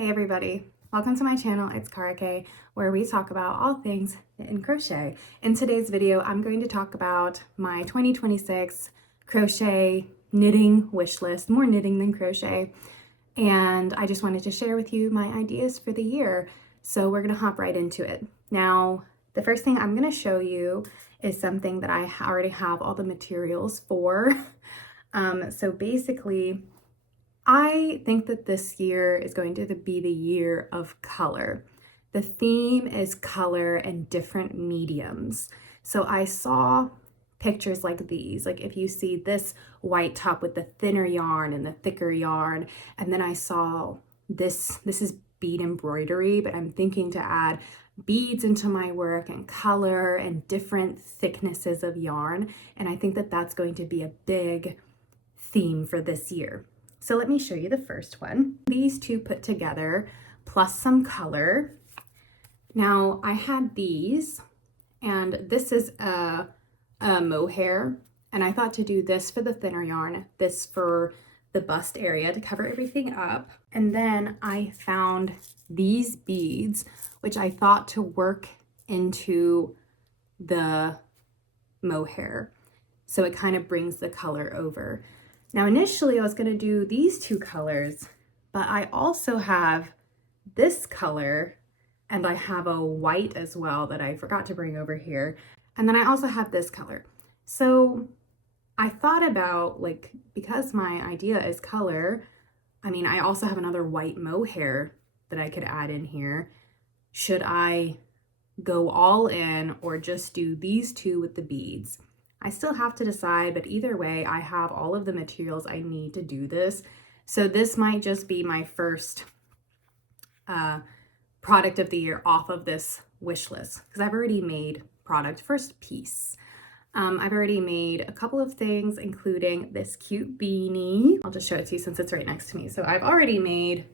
Hey everybody, welcome to my channel. It's Karake, where we talk about all things knit and crochet. In today's video, I'm going to talk about my 2026 crochet knitting wish list, more knitting than crochet. And I just wanted to share with you my ideas for the year. So we're gonna hop right into it. Now, the first thing I'm gonna show you is something that I already have all the materials for. So basically, I think that this year is going to be the year of color. The theme is color and different mediums. So I saw pictures like these, like if you see this white top with the thinner yarn and the thicker yarn, and then I saw this is bead embroidery, but I'm thinking to add beads into my work and color and different thicknesses of yarn. And I think that that's going to be a big theme for this year. So let me show you the first one. These two put together plus some color. Now I had these, and this is a mohair, and I thought to do this for the thinner yarn, this for the bust area to cover everything up. And then I found these beads, which I thought to work into the mohair. So it kind of brings the color over. Now, initially I was going to do these two colors, but I also have this color and I have a white as well that I forgot to bring over here. And then I also have this color. So I thought about, like, because my idea is color, I mean, I also have another white mohair that I could add in here. Should I go all in or just do these two with the beads? I still have to decide, but either way, I have all of the materials I need to do this. So this might just be my first product of the year off of this wish list, because I've already made product, first piece. I've already made a couple of things, including this cute beanie. I'll just show it to you since it's right next to me. So I've already made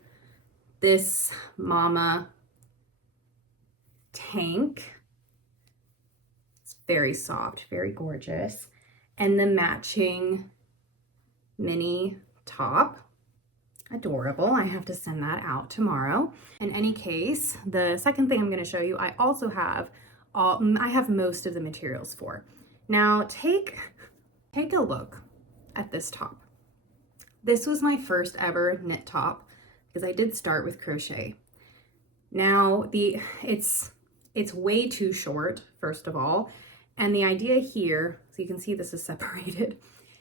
this mama tank. Very soft, very gorgeous. And the matching mini top. Adorable. I have to send that out tomorrow. In any case, the second thing I'm going to show you, I also have I have most of the materials for. Now take a look at this top. This was my first ever knit top because I did start with crochet. Now it's way too short, first of all. And the idea here, so you can see this is separated.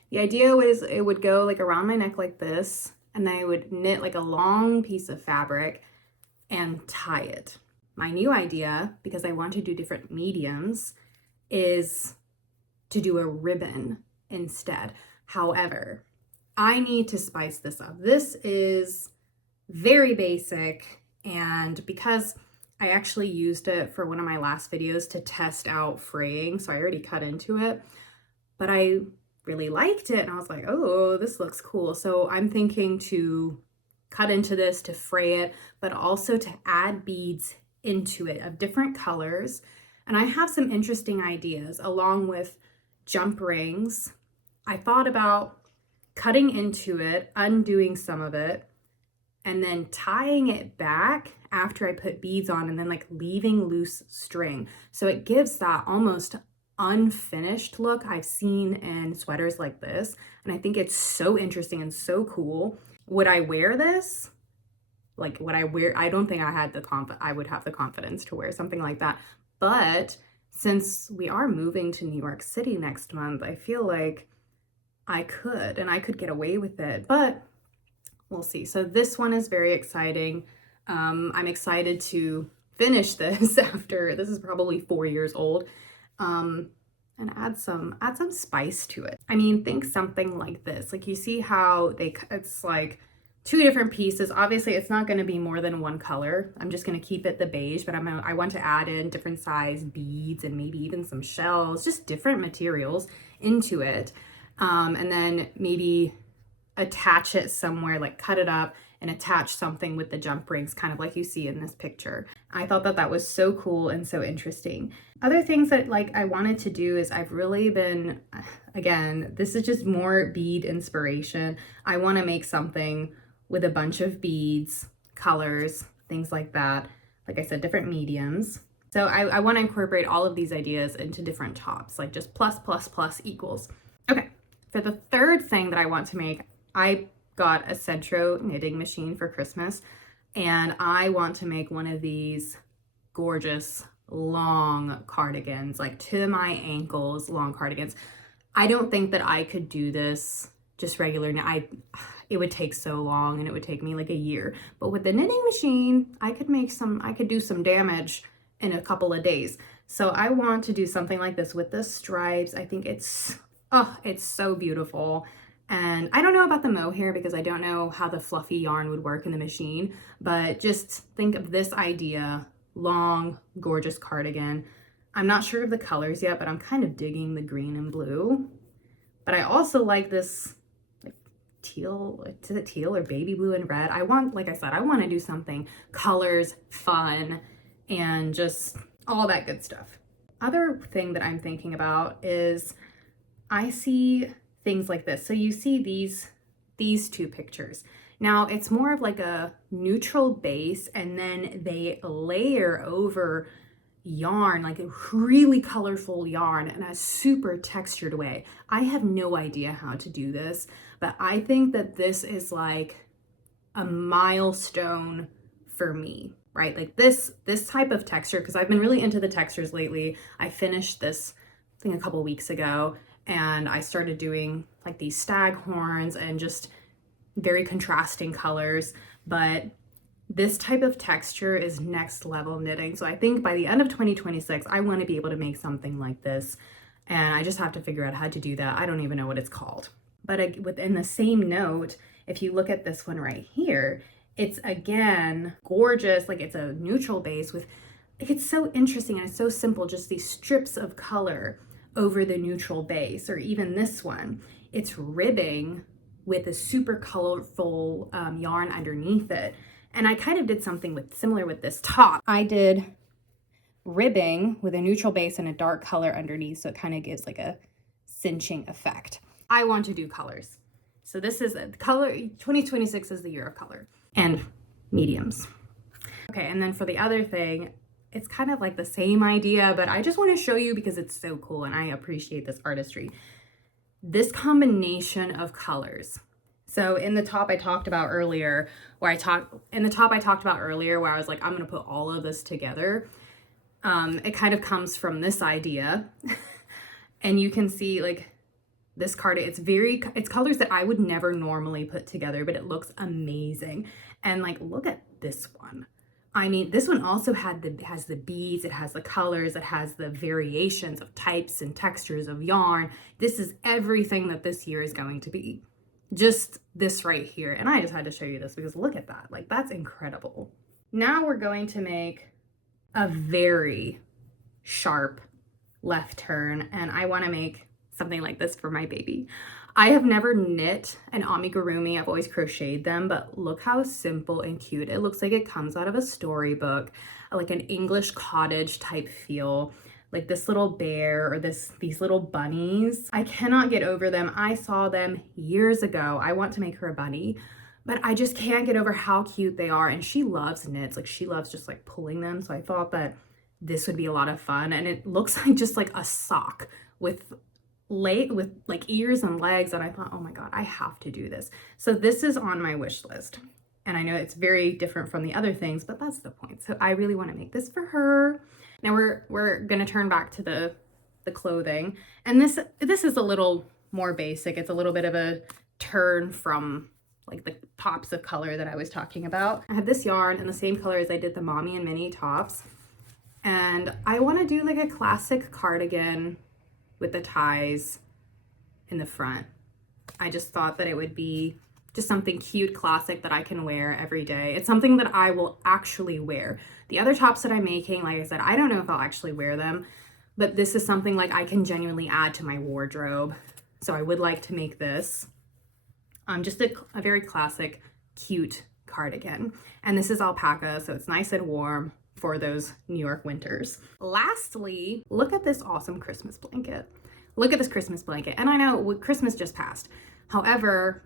The idea was it would go like around my neck like this, and then I would knit like a long piece of fabric and tie it. My new idea, because I want to do different mediums, is to do a ribbon instead. However, I need to spice this up. This is very basic, and because I actually used it for one of my last videos to test out fraying, so I already cut into it, but I really liked it and I was like, oh, this looks cool. So I'm thinking to cut into this to fray it, but also to add beads into it of different colors. And I have some interesting ideas along with jump rings. I thought about cutting into it, undoing some of it, and then tying it back after I put beads on, and then like leaving loose string. So it gives that almost unfinished look I've seen in sweaters like this. And I think it's so interesting and so cool. Would I wear this? Like, would I wear, I don't think I would have the confidence to wear something like that. But since we are moving to New York City next month, I feel like I could, and I could get away with it, but we'll see. So this one is very exciting. I'm excited to finish this after, this is probably 4 years old, and add some spice to it. I mean, think something like this. Like, you see how it's like two different pieces. Obviously it's not going to be more than one color. I'm just going to keep it the beige, but I want to add in different size beads and maybe even some shells, just different materials into it. And then maybe attach it somewhere, like cut it up and attach something with the jump rings, kind of like you see in this picture. I thought that that was so cool and so interesting. Other things that like I wanted to do is I've really been, again, this is just more bead inspiration. I want to make something with a bunch of beads colors, things like that. Like I said, different mediums. So I want to incorporate all of these ideas into different tops, like just plus, plus, plus equals. Okay, for the third thing that I want to make, I got a Centro knitting machine for Christmas, and I want to make one of these gorgeous long cardigans, like to my ankles, long cardigans. I don't think that I could do this just regular. It would take so long, and it would take me like a year. But with the knitting machine, I could do some damage in a couple of days. So I want to do something like this with the stripes. I think it's so beautiful. And I don't know about the mohair because I don't know how the fluffy yarn would work in the machine, but just think of this idea, long, gorgeous cardigan. I'm not sure of the colors yet, but I'm kind of digging the green and blue. But I also like this like teal, is it teal or baby blue and red? Like I said, I want to do something colors, fun, and just all that good stuff. Other thing that I'm thinking about is I see things like this. So you see these two pictures. Now it's more of like a neutral base, and then they layer over yarn, like a really colorful yarn in a super textured way. I have no idea how to do this, but I think that this is like a milestone for me, right? Like this type of texture, because I've been really into the textures lately. I finished this, I think, a couple weeks ago, and I started doing like these stag horns and just very contrasting colors, but this type of texture is next level knitting. So I think by the end of 2026, I want to be able to make something like this, and I just have to figure out how to do that. I don't even know what it's called. But within the same note, if you look at this one right here, it's again gorgeous. Like it's a neutral base with, like, it's so interesting and it's so simple, just these strips of color over the neutral base. Or even this one, it's ribbing with a super colorful yarn underneath it. And I kind of did something similar with this top. I did ribbing with a neutral base and a dark color underneath, so it kind of gives like a cinching effect. I want to do colors. So this is a color, 2026 is the year of color and mediums. Okay, and then for the other thing, it's kind of like the same idea, but I just want to show you because it's so cool and I appreciate this artistry. This combination of colors. So in the top I talked about earlier, where I was like, I'm gonna put all of this together. It kind of comes from this idea. And you can see like this card, it's colors that I would never normally put together, but it looks amazing. And like, look at this one. I mean, this one also has the beads, it has the colors, it has the variations of types and textures of yarn. This is everything that this year is going to be. Just this right here. And I just had to show you this because look at that. Like, that's incredible. Now we're going to make a very sharp left turn, and I want to make something like this for my baby. I have never knit an amigurumi. I've always crocheted them, but look how simple and cute. It looks like it comes out of a storybook, like an English cottage type feel. Like this little bear or these little bunnies. I cannot get over them. I saw them years ago. I want to make her a bunny, but I just can't get over how cute they are. And she loves knits. Like she loves just like pulling them. So I thought that this would be a lot of fun. And it looks like just like a sock with like ears and legs. And I thought, oh my God, I have to do this. So this is on my wish list. And I know it's very different from the other things, but that's the point. So I really want to make this for her. Now we're gonna turn back to the clothing, and this is a little more basic. It's a little bit of a turn from like the pops of color that I was talking about. I have this yarn in the same color as I did the mommy and mini tops, and I want to do like a classic cardigan with the ties in the front. I just thought that it would be just something cute, classic that I can wear every day. It's something that I will actually wear. The other tops that I'm making, like I said, I don't know if I'll actually wear them, but this is something like I can genuinely add to my wardrobe. So I would like to make this just a very classic, cute cardigan. And this is alpaca, so it's nice and warm for those New York winters. Lastly, look at this awesome Christmas blanket. Look at this Christmas blanket. And I know Christmas just passed. However,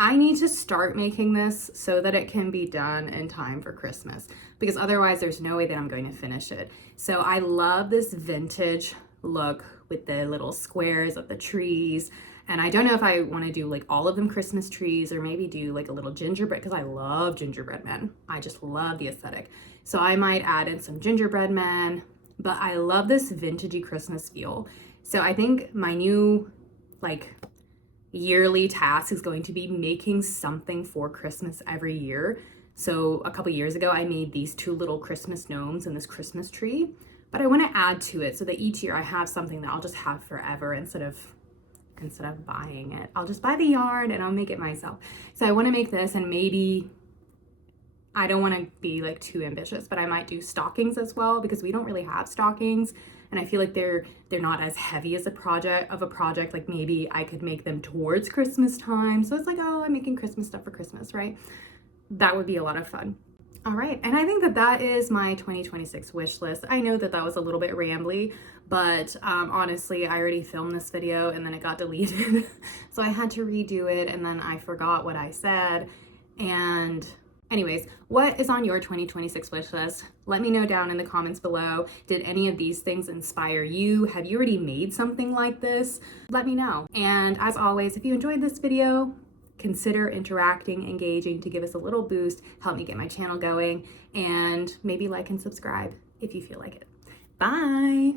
I need to start making this so that it can be done in time for Christmas, because otherwise there's no way that I'm going to finish it. So I love this vintage look with the little squares of the trees. And I don't know if I want to do like all of them Christmas trees or maybe do like a little gingerbread, because I love gingerbread men. I just love the aesthetic. So I might add in some gingerbread men, but I love this vintagey Christmas feel. So I think my new like yearly task is going to be making something for Christmas every year. So a couple years ago, I made these 2 little Christmas gnomes and this Christmas tree, but I want to add to it so that each year I have something that I'll just have forever instead of buying it. I'll just buy the yarn and I'll make it myself. So I want to make this, and maybe I don't want to be like too ambitious, but I might do stockings as well, because we don't really have stockings. And I feel like they're not as heavy as a project. Like maybe I could make them towards Christmas time. So it's like, oh, I'm making Christmas stuff for Christmas, right? That would be a lot of fun. All right, and I think that that is my 2026 wish list. I know that that was a little bit rambly, but honestly, I already filmed this video and then it got deleted. So I had to redo it, and then I forgot what I said. And anyways, what is on your 2026 wish list? Let me know down in the comments below. Did any of these things inspire you? Have you already made something like this? Let me know. And as always, if you enjoyed this video, consider interacting, engaging to give us a little boost, help me get my channel going, and maybe like and subscribe if you feel like it. Bye.